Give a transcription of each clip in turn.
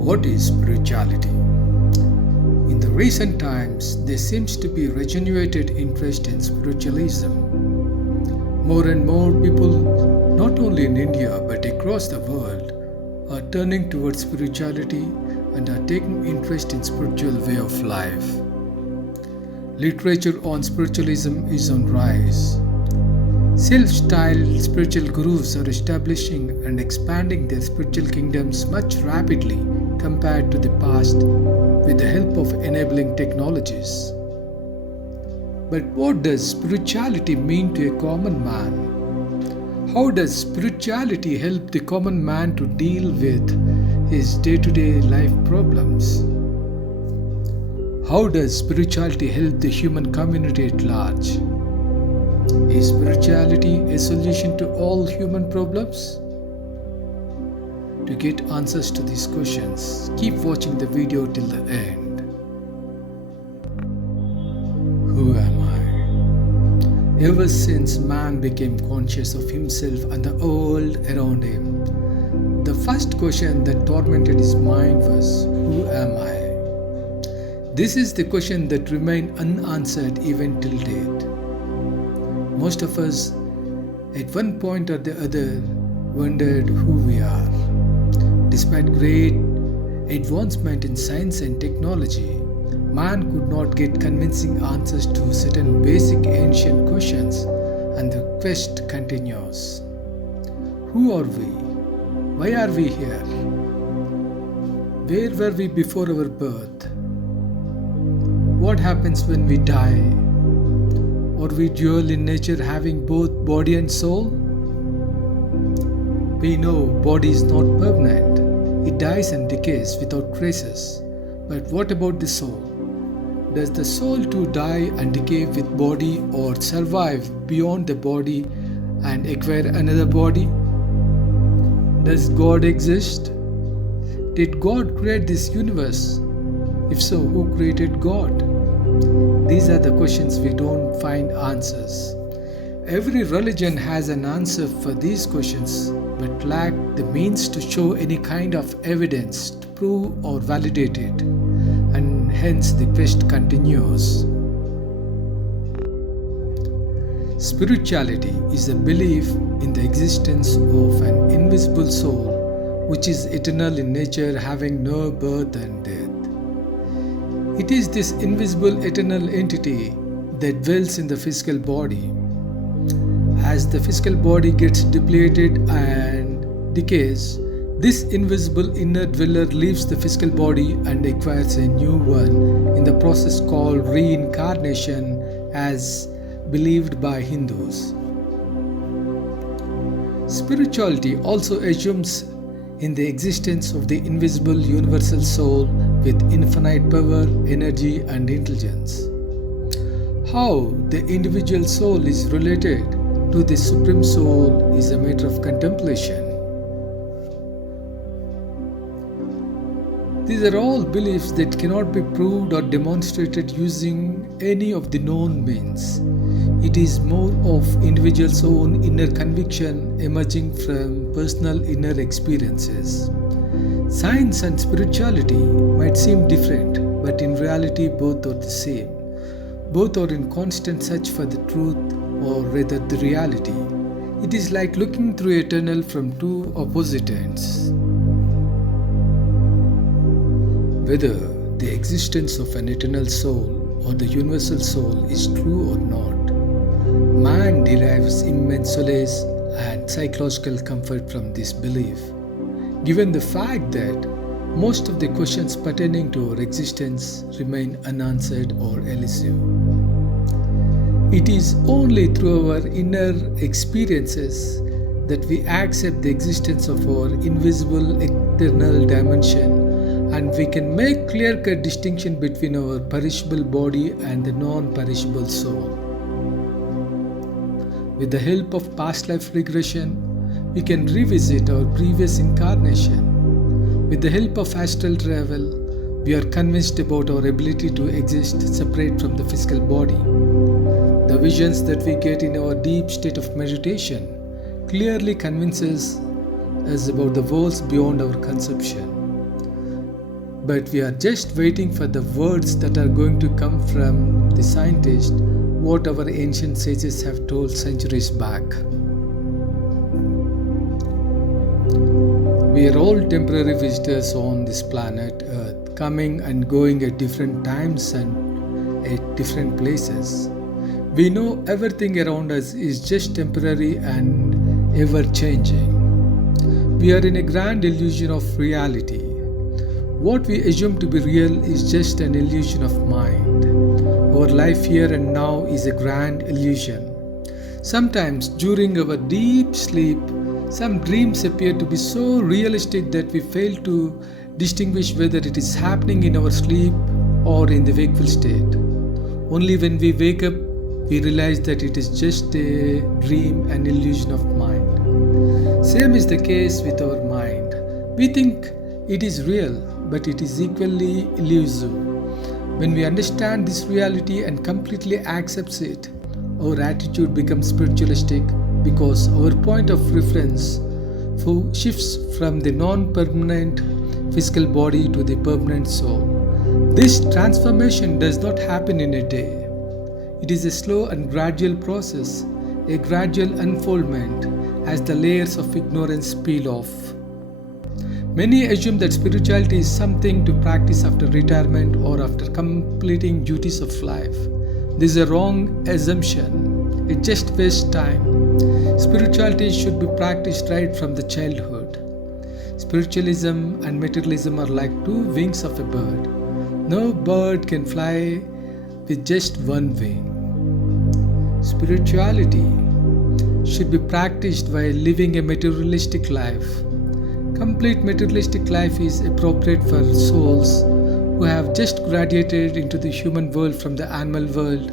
What is spirituality? In the recent times, there seems to be regenerated interest in spiritualism. More and more people, not only in India but across the world, are turning towards spirituality and are taking interest in spiritual way of life. Literature on spiritualism is on rise. Self-styled spiritual gurus are establishing and expanding their spiritual kingdoms much rapidly compared to the past with the help of enabling technologies. But what does spirituality mean to a common man? How does spirituality help the common man to deal with his day-to-day life problems? How does spirituality help the human community at large? Is spirituality a solution to all human problems? To get answers to these questions, keep watching the video till the end. Who am I? Ever since man became conscious of himself and the world around him, the first question that tormented his mind was, who am I? This is the question that remained unanswered even till date. Most of us, at one point or the other, wondered who we are. Despite great advancement in science and technology, man could not get convincing answers to certain basic ancient questions, and the quest continues. Who are we? Why are we here? Where were we before our birth? What happens when we die? Are we dual in nature, having both body and soul? We know body is not permanent. It dies and decays without traces. But what about the soul? Does the soul too die and decay with body, or survive beyond the body and acquire another body? Does God exist? Did God create this universe? If so, who created God? These are the questions we don't find answers. Every religion has an answer for these questions, but lack the means to show any kind of evidence to prove or validate it, and hence the quest continues. Spirituality is a belief in the existence of an invisible soul which is eternal in nature, having no birth and death. It is this invisible eternal entity that dwells in the physical body. As the physical body gets depleted and decays, this invisible inner dweller leaves the physical body and acquires a new one in the process called reincarnation, as believed by Hindus. Spirituality also assumes in the existence of the invisible universal soul with infinite power, energy and intelligence. How the individual soul is related to the Supreme Soul is a matter of contemplation. These are all beliefs that cannot be proved or demonstrated using any of the known means. It is more of individual's own inner conviction emerging from personal inner experiences. Science and spirituality might seem different, but in reality both are the same. Both are in constant search for the truth, or rather the reality. It is like looking through a tunnel from two opposite ends. Whether the existence of an eternal soul or the universal soul is true or not, man derives immense solace and psychological comfort from this belief, given the fact that most of the questions pertaining to our existence remain unanswered or elusive. It is only through our inner experiences that we accept the existence of our invisible eternal dimension, and we can make clear-cut distinction between our perishable body and the non-perishable soul. With the help of past life regression, we can revisit our previous incarnation. With the help of astral travel, we are convinced about our ability to exist separate from the physical body. The visions that we get in our deep state of meditation clearly convinces us about the worlds beyond our conception. But we are just waiting for the words that are going to come from the scientist, what our ancient sages have told centuries back. We are all temporary visitors on this planet Earth, coming and going at different times and at different places. We know everything around us is just temporary and ever changing. We are in a grand illusion of reality. What we assume to be real is just an illusion of mind. Our life here and now is a grand illusion. Sometimes during our deep sleep, some dreams appear to be so realistic that we fail to distinguish whether it is happening in our sleep or in the wakeful state. Only when we wake up, we realize that it is just a dream, an illusion of mind. Same is the case with our mind. We think it is real, but it is equally elusive. When we understand this reality and completely accepts it, our attitude becomes spiritualistic because our point of reference shifts from the non-permanent physical body to the permanent soul. This transformation does not happen in a day. It is a slow and gradual process, a gradual unfoldment as the layers of ignorance peel off. Many assume that spirituality is something to practice after retirement or after completing duties of life. This is a wrong assumption. It just wastes time. Spirituality should be practiced right from the childhood. Spiritualism and materialism are like two wings of a bird. No bird can fly with just one wing. Spirituality should be practiced while living a materialistic life. Complete materialistic life is appropriate for souls who have just graduated into the human world from the animal world,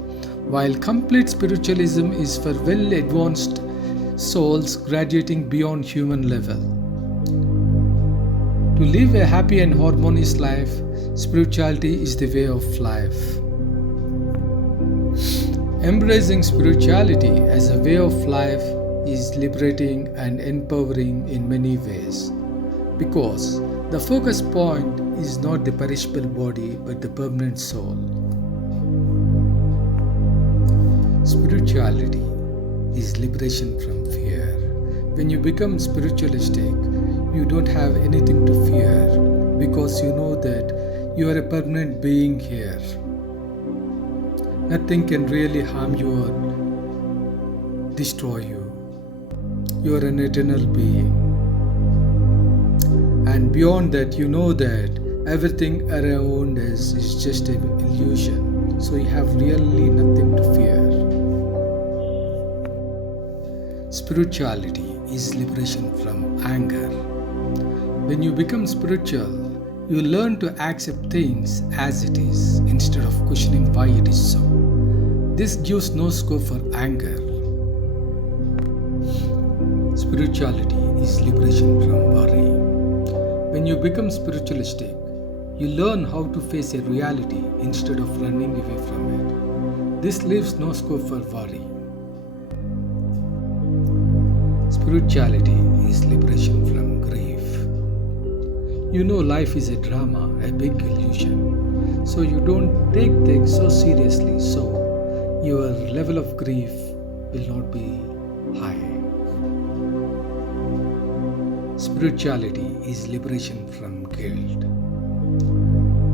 while complete spiritualism is for well advanced souls graduating beyond human level. To live a happy and harmonious life, spirituality is the way of life. Embracing spirituality as a way of life is liberating and empowering in many ways, because the focus point is not the perishable body but the permanent soul. Spirituality is liberation from fear. When you become spiritualistic, you don't have anything to fear because you know that you are a permanent being here. Nothing can really harm you or destroy you. You are an eternal being. And beyond that, you know that everything around us is just an illusion. So you have really nothing to fear. Spirituality is liberation from anger. When you become spiritual, you learn to accept things as it is instead of questioning why it is so. This gives no scope for anger. Spirituality is liberation from worry. When you become spiritualistic, you learn how to face a reality instead of running away from it. This leaves no scope for worry. Spirituality is liberation from grief. You know life is a drama, a big illusion. So you don't take things so seriously, so your level of grief will not be high. Spirituality is liberation from guilt.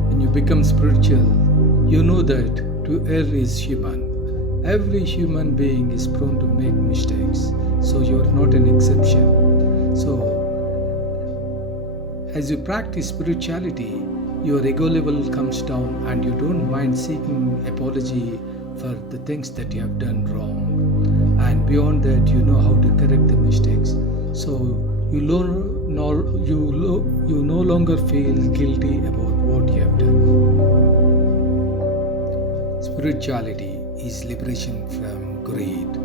When you become spiritual, you know that to err is human. Every human being is prone to make mistakes, so you are not an exception. So, as you practice spirituality, your ego level comes down and you don't mind seeking apology for the things that you have done wrong. And beyond that, you know how to correct the mistakes. So, you no longer feel guilty about what you have done. Spirituality is liberation from greed.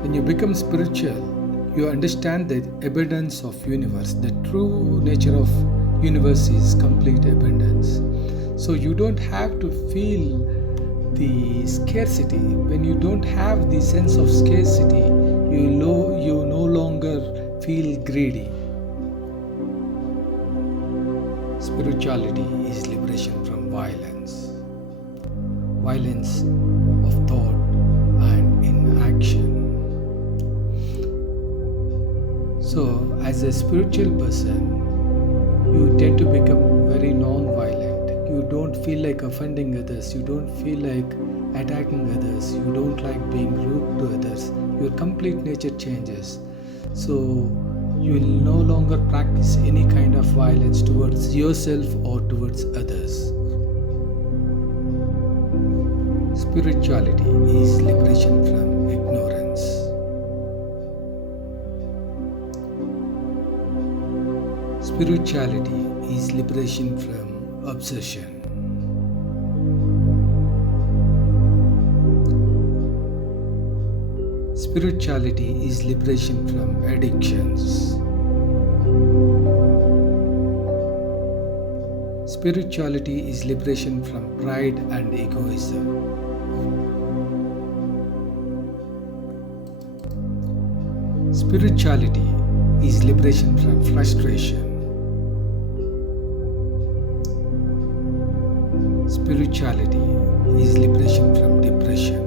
When you become spiritual, you understand the abundance of universe. The true nature of universe is complete abundance. So you don't have to feel the scarcity. When you don't have the sense of scarcity, you no longer feel greedy. Spirituality is liberation from violence. Violence of thought and inaction. So, as a spiritual person, you tend to become very non-violent. You don't feel like offending others. You don't feel like attacking others. You don't like being rude to others. Your complete nature changes. So, you will no longer practice any kind of violence towards yourself or towards others. Spirituality is liberation from ignorance. Spirituality is liberation from obsession. Spirituality is liberation from addictions. Spirituality is liberation from pride and egoism. Spirituality is liberation from frustration. Spirituality is liberation from depression.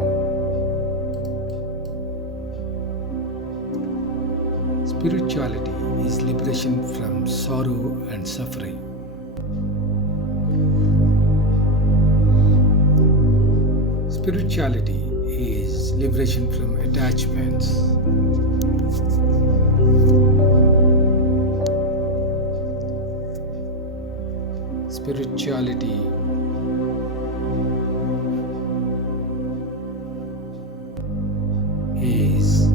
Spirituality is liberation from sorrow and suffering. Spirituality is liberation from attachments. Spirituality is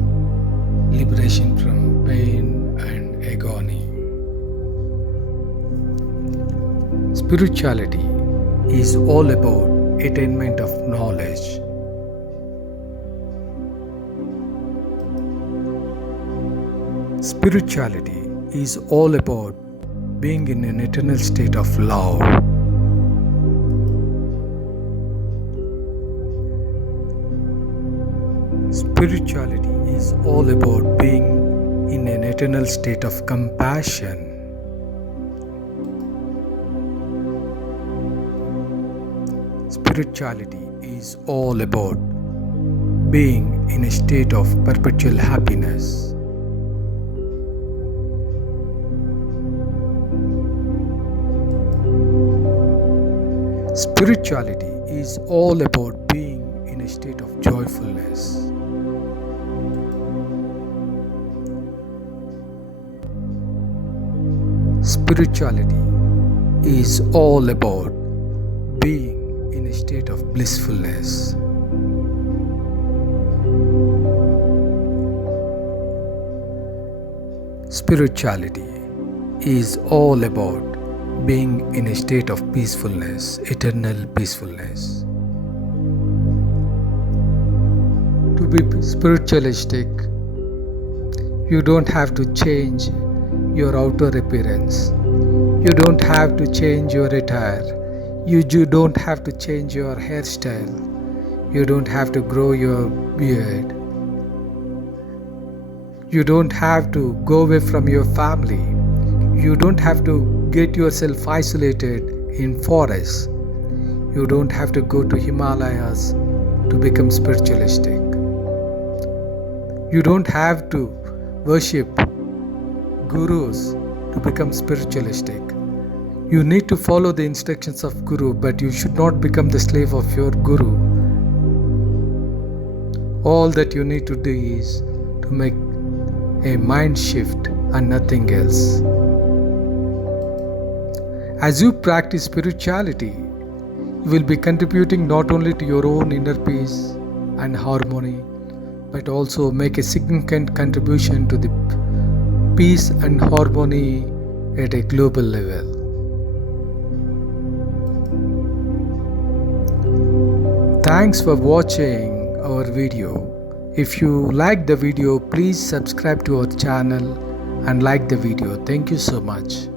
liberation from pain and agony. Spirituality is all about attainment of knowledge. Spirituality is all about being in an eternal state of love. Spirituality is all about being in an eternal state of compassion. Spirituality is all about being in a state of perpetual happiness. Spirituality is all about being in a state of joyfulness. Spirituality is all about being in a state of blissfulness. Spirituality is all about being in a state of peacefulness, eternal peacefulness. To be spiritualistic, you don't have to change your outer appearance. You don't have to change your attire. You don't have to change your hairstyle. You don't have to grow your beard. You don't have to go away from your family. You don't have to get yourself isolated in forests. You don't have to go to Himalayas to become spiritualistic. You don't have to worship gurus to become spiritualistic. You need to follow the instructions of Guru, but you should not become the slave of your Guru. All that you need to do is to make a mind shift and nothing else. As you practice spirituality, you will be contributing not only to your own inner peace and harmony, but also make a significant contribution to the peace and harmony at a global level. Thanks for watching our video. If you like the video, please subscribe to our channel and like the video. Thank you so much.